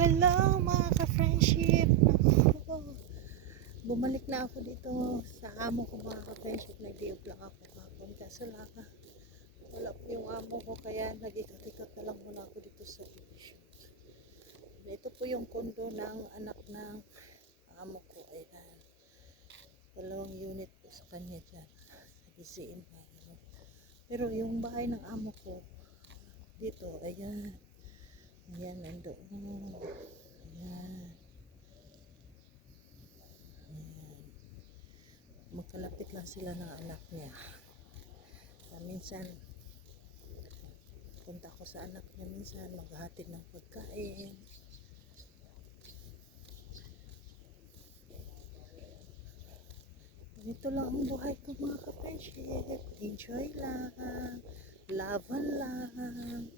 Hello mga ka-friendship. Naku, bumalik na ako dito sa amo ko mga ka-friendship. Nag-diop lang ako kapon. Kaso lang, wala po yung amo ko kaya nag-ikat-ikat na lang muna ako dito sa division. Ito po yung kondo ng anak ng amo ko. Ayan. 2 unit po sa kanya dyan. Sa DCM. Pero yung bahay ng amo ko dito, ayan. Ayan, nandoon. Ayan. Ayan. Magkalapit lang sila ng anak niya. Minsan, punta ko sa anak niya minsan, maghahatid ng pagkain. Ito lang ang buhay ko mga ka-friendship. Enjoy lang. Laban lang.